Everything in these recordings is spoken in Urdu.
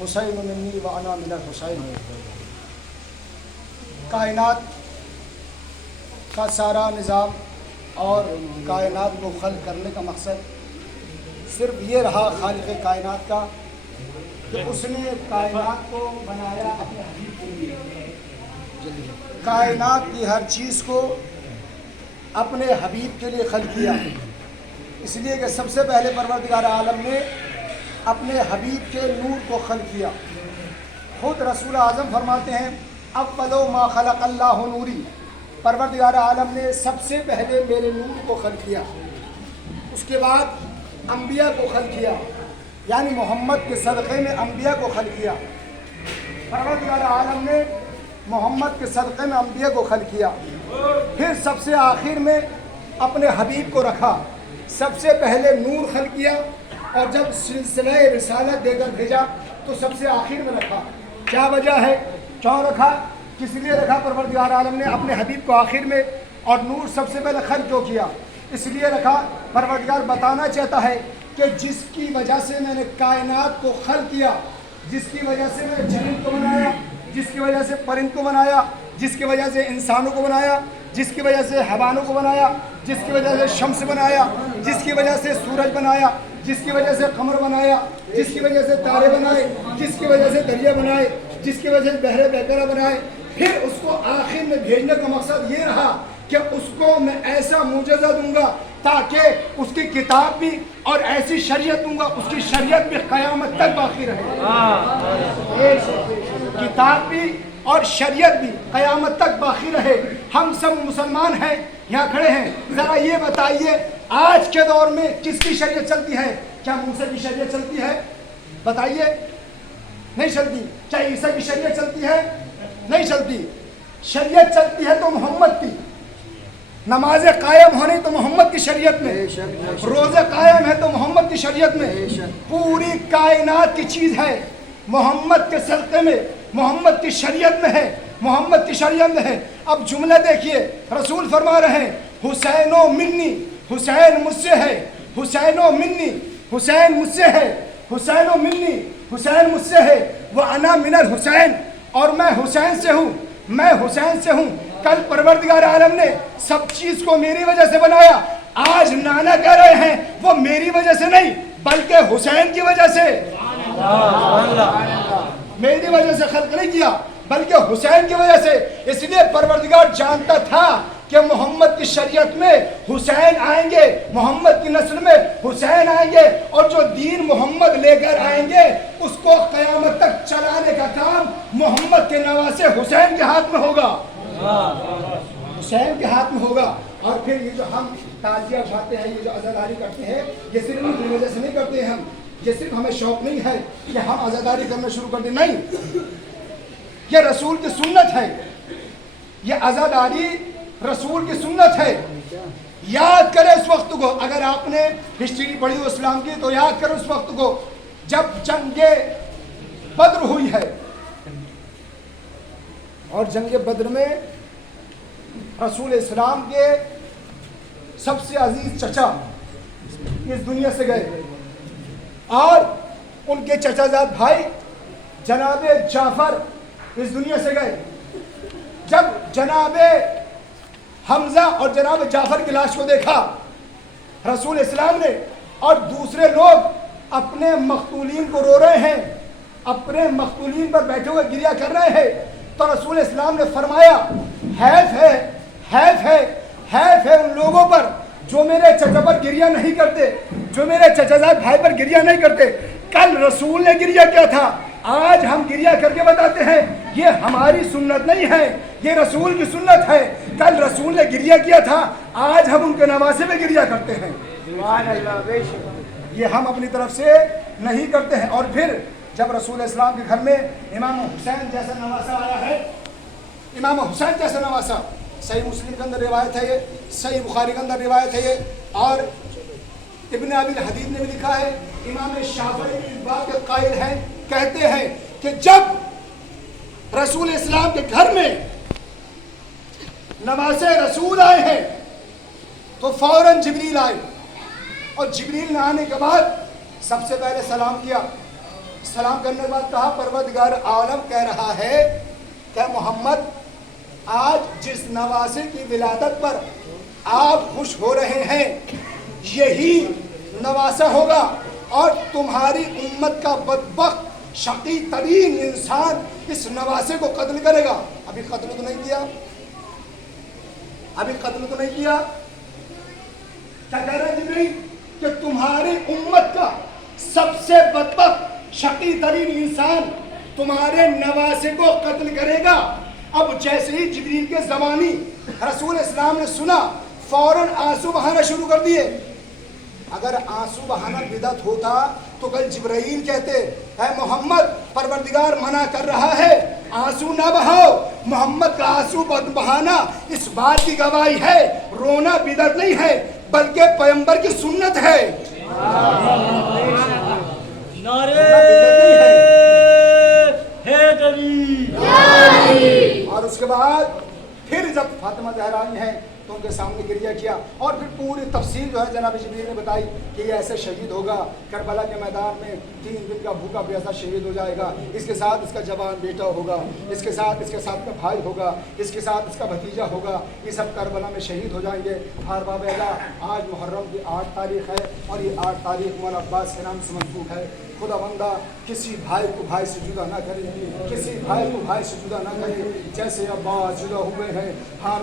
حسین منی و انا من الحسین۔ کائنات کا سارا نظام اور کائنات کو خلق کرنے کا مقصد صرف یہ رہا خالق کائنات کا کہ اس نے کائنات کو بنایا اپنے حبیب کے لیے، کائنات کی ہر چیز کو اپنے حبیب کے لیے خلق کیا، اس لیے کہ سب سے پہلے پروردگار عالم نے اپنے حبیب کے نور کو خلق کیا۔ خود رسول اعظم فرماتے ہیں اول ما خلق اللہ نوری، پروردگار عالم نے سب سے پہلے میرے نور کو خلق کیا، اس کے بعد انبیاء کو خلق کیا، یعنی محمد کے صدقے میں انبیاء کو خلق کیا۔ پروردگار عالم نے محمد کے صدقے میں انبیاء کو خلق کیا، پھر سب سے آخر میں اپنے حبیب کو رکھا، سب سے پہلے نور خلق کیا، اور جب سلسلہ رسالت دے کر بھیجا تو سب سے آخر میں رکھا۔ کیا وجہ ہے، کیوں رکھا، کس لیے رکھا؟ پروردگار عالم نے اپنے حبیب کو آخر میں اور نور سب سے پہلے خلق کیوں کیا؟ اس لیے رکھا، پروردگار بتانا چاہتا ہے کہ جس کی وجہ سے میں نے کائنات کو خلق کیا، جس کی وجہ سے میں نے جن کو بنایا، جس کی وجہ سے پرند کو بنایا، جس کی وجہ سے انسانوں کو بنایا، جس کی وجہ سے حیوانوں کو بنایا، جس کی وجہ سے شمس بنایا، جس کی وجہ سے سورج بنایا، جس کی وجہ سے قمر بنایا، جس کی وجہ سے تارے بنائے، جس کی وجہ سے دریا بنائے، جس کی وجہ سے بحر بحیرہ بنائے، پھر اس کو آخر میں بھیجنے کا مقصد یہ رہا کہ اس کو میں ایسا معجزہ دوں گا تاکہ اس کی کتاب بھی اور ایسی شریعت دوں گا اس کی شریعت بھی قیامت تک باقی رہے، کتاب بھی اور شریعت بھی قیامت تک باقی رہے۔ ہم سب مسلمان ہیں، یہاں کھڑے ہیں، ذرا یہ بتائیے آج کے دور میں کس کی شریعت چلتی ہے؟ کیا موسیٰ کی شریعت چلتی ہے؟ بتائیے، نہیں چلتی۔ کیا عیسیٰ کی شریعت چلتی ہے؟ نہیں چلتی۔ شریعت چلتی ہے تو محمد کی، نمازیں قائم ہونے تو محمد کی شریعت میں، روزے قائم ہے تو محمد کی شریعت میں، پوری کائنات کی چیز ہے محمد کے صدقے میں، محمد کی شریعت میں ہے، محمد کی شریعت میں ہے۔ اب جملہ دیکھیے، رسول فرما رہے ہیں حسین و منی، حسین مجھ سے ہے، حسین و منی، حسین مجھ سے ہے، حسین و منی، حسین مجھ سے ہے، وَأَنَا مِنَ الْحُسَيْن، اور میں حسین سے ہوں، میں حسین سے ہوں۔ کل پروردگار عالم نے سب چیز کو میری وجہ سے بنایا، آج نانا کہہ رہے ہیں وہ میری وجہ سے نہیں بلکہ حسین کی وجہ سے، میری وجہ سے خلق نہیں کیا بلکہ حسین کی وجہ سے۔ اس لیے پروردگار جانتا تھا کہ محمد کی شریعت میں حسین آئیں گے، محمد کی نسل میں حسین آئیں گے، اور جو دین محمد لے کر آئیں گے اس کو قیامت تک چلانے کا کام محمد کے نواسے حسین کے ہاتھ میں ہوگا، حسین کے ہاتھ میں ہوگا۔ اور پھر یہ جو ہم تعزیہ اٹھاتے ہیں، یہ جو عزاداری کرتے ہیں، یہ صرف اپنی وجہ سے نہیں کرتے ہیں ہم، یہ صرف ہمیں شوق نہیں ہے کہ ہم عزاداری کرنا شروع کر دیں، نہیں، یہ رسول کی سنت ہے، یہ عزاداری رسول کی سنت ہے۔ یاد کریں اس وقت کو، اگر آپ نے ہسٹری پڑھی ہو اسلام کی تو یاد کریں اس وقت کو جب جنگ بدر ہوئی ہے، اور جنگ بدر میں رسول اسلام کے سب سے عزیز چچا اس دنیا سے گئے، اور ان کے چچا زاد بھائی جناب جعفر اس دنیا سے گئے۔ جب جناب حمزہ اور جناب جعفر کی لاش کو دیکھا رسول اسلام نے، اور دوسرے لوگ اپنے مقتولین کو رو رہے ہیں، اپنے مقتولین پر بیٹھے ہوئے گریہ کر رہے ہیں، تو رسول اسلام نے فرمایا حیف ہے، حیف ہے، حیف ہے ان لوگوں پر جو میرے چچا پر گریہ نہیں کرتے، جو میرے چچا زاد بھائی پر گریہ نہیں کرتے۔ کل رسول نے گریہ کیا تھا، آج ہم گریہ کر کے بتاتے ہیں یہ ہماری سنت نہیں ہے، یہ رسول کی سنت ہے۔ کل رسول نے گریہ کیا تھا، آج ہم ان کے نواسے میں گریہ کرتے ہیں، یہ ہم اپنی طرف سے نہیں کرتے ہیں۔ اور پھر جب رسول اسلام کے گھر میں امام حسین جیسا نواسا آیا ہے، امام حسین جیسا نواسا، صحیح مسلم کے اندر روایت ہے یہ، صحیح بخاری کے اندر روایت ہے یہ، اور ابن ابی الحدید نے بھی لکھا ہے، امام شافعی اس بات کے قائل ہیں، کہتے ہیں کہ جب رسول اسلام کے گھر میں نواسے رسول آئے ہیں تو فوراً جبریل آئے، اور جبریل نے آنے کے بعد سب سے پہلے سلام کیا، سلام کرنے کے بعد کہا پروردگار عالم کہہ رہا ہے کہ محمد آج جس نواسے کی ولادت پر آپ خوش ہو رہے ہیں یہی نواسہ ہوگا، اور تمہاری امت کا بدبخت شقی ترین انسان اس نواسے کو قتل کرے گا۔ ابھی قتل تو نہیں کیا، ابھی قتل تو نہیں کیا، کیا کہہ رہے ہیں جبریل کہ تمہاری امت کا سب سے بدبخت شقی ترین انسان تمہارے نواسے کو قتل کرے گا۔ اب جیسے ہی جبریل کے زمانی رسول اسلام نے سنا فوراً آنسو بہانا شروع کر دیے۔ اگر آنسو بہانا بدعت ہوتا تو کل جبرائیل کہتے اے محمد پروردگار منع کر رہا ہے آنسو نہ بہاؤ۔ محمد کا آنسو بہانا اس بات کی گواہی ہے رونا بدعت نہیں ہے بلکہ پیغمبر کی سنت ہے۔ اور اس کے بعد پھر جب فاطمہ زہرا آئی ہیں تو ان کے سامنے گریہ کیا اور پھر پوری تفصیل جو ہے جناب جبریل نے بتائی کہ یہ ایسے شہید ہوگا، کربلا کے میدان میں 3 دن کا بھوکا پیاسا شہید ہو جائے گا، اس کے ساتھ اس کا جوان بیٹا ہوگا، اس کے ساتھ کا بھائی ہوگا، اس کے ساتھ اس کا بھتیجا ہوگا، یہ سب کربلا میں شہید ہو جائیں گے۔ باب اللہ آج محرم کی 8 تاریخ ہے اور یہ 8 تاریخ مولا عباس کے نام سے منسوب ہے۔ خدا بندہ کسی بھائی کو بھائی سے جدا نہ کرے، کسی بھائی کو بھائی سے جدا نہ کرے، جیسے عباس جدا ہوئے ہیں۔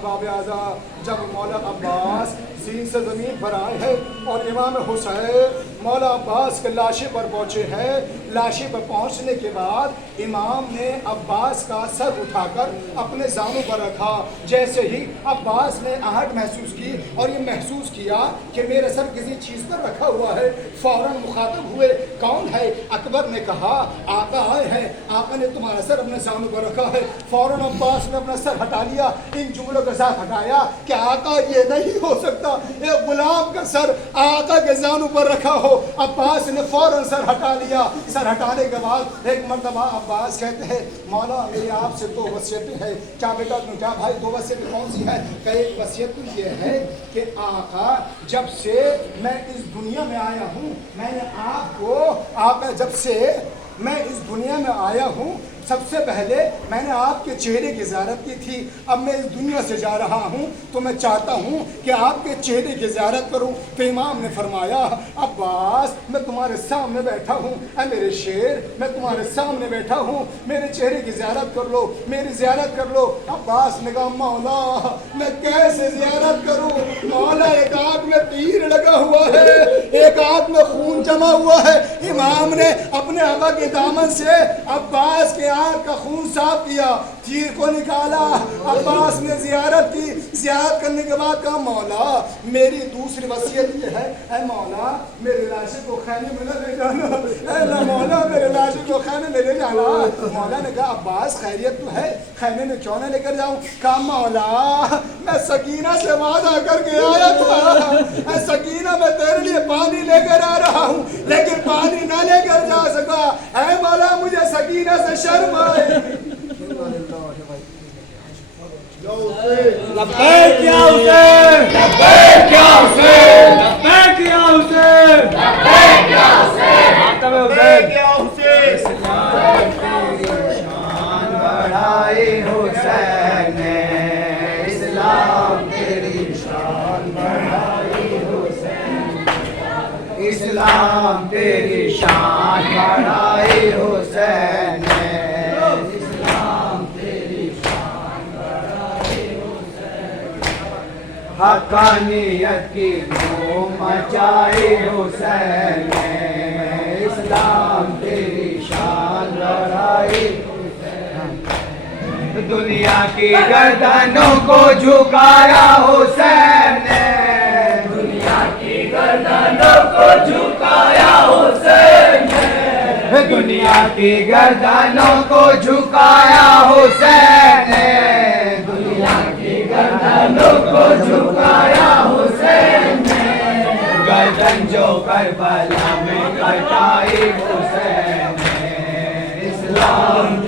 باب اعظم جب مولا عباس زین سے زمین پر آئے ہیں اور امام حسین مولا عباس کے لاشے پر پہنچے ہیں، لاشے پر پہنچنے کے بعد امام نے عباس کا سر اٹھا کر اپنے زانوں پر رکھا۔ جیسے ہی عباس نے آہٹ محسوس کی اور یہ محسوس کیا کہ میرے سر کسی چیز پر رکھا ہوا ہے، فوراً مخاطب ہوئے کون ہے؟ اکبر نے کہا آقا آئے ہیں، آقا نے تمہارا سر اپنے زانوں پر رکھا ہے۔ فوراً عباس نے اپنا سر ہٹا لیا، ان جملوں کے ساتھ ہٹایا کہ آقا یہ نہیں ہو سکتا ایک غلام کا سر آقا کے زانوں پر رکھا ہو۔ عباس نے فوراً سر ہٹا لیا۔ سر ہٹانے کے بعد ایک مرتبہ عباس کہتے ہیں مولا میری آپ سے 2 وصیتیں ہیں۔ کیا بیٹا کیا بھائی 2 وصیتیں کون سی ہے؟ کہ ایک وصیت تو یہ ہے کہ آقا جب سے میں اس دنیا میں آیا ہوں میں نے آپ کو آقا جب سے میں اس دنیا میں آیا ہوں سب سے پہلے میں نے آپ کے چہرے کی زیارت کی تھی، اب میں اس دنیا سے جا رہا ہوں تو میں چاہتا ہوں کہ آپ کے چہرے کی زیارت کروں۔ تو امام نے فرمایا عباس میں تمہارے سامنے بیٹھا ہوں، اے میرے شیر میں تمہارے سامنے بیٹھا ہوں، میرے چہرے کی زیارت کر لو، میری زیارت کر لو۔ عباس نے کہا مولا میں کیسے زیارت کروں؟ مولا ایک آنکھ میں تیر لگا ہوا ہے، ایک آنکھ میں خون جمع ہوا ہے۔ امام نے اپنے آقا کے دامن سے عباس کے آنکھ کا خون صاف کیا، تیر کو نکالا۔ عباس نے زیارت کی، زیارت کرنے کے بعد کہا مولا میری دوسری وصیت یہ ہے اے مولا میرے لاشے کو خیمے میں نہ لے جانا، اے مولا میرے لاشے کو خیمے میں لے جانا۔ مولا نے کہا عباس خیریت تو ہے، خیمے میں کیوں نہ لے کر جاؤں؟ کہا مولا میں سکینہ سے وعدہ کر کے آیا تھا، اے سکینہ میں تیرے لیے پانی لے کر آ رہا ہوں لیکن پانی نہ لے کر جا سکا، اے مولا مجھے سکینہ سے شرم آئے۔ لبیک یا حسین، لبیک یا حسین، لبیک یا حسین، لبیک یا حسین، ماتم حسین یا حسین۔ اسلام تیری شان بڑھائی حسین، اسلام تیری شان بڑھائی حسین، اسلام تیری شان بڑھائی حسین، حقانیت کی دھوم مچائی حسین، اسلام تیری شان بڑھائی حسین، دنیا کی گردنوں کو جھکایا حسین نے، دنیا کی گردنوں کو جھکایا حسین نے، دنیا کی گردنوں کو جھکایا حسین نے، دنیا کی گردنوں کو جھکایا حسین نے، گردن جو کربلا میں کٹائی حسین نے، اسلام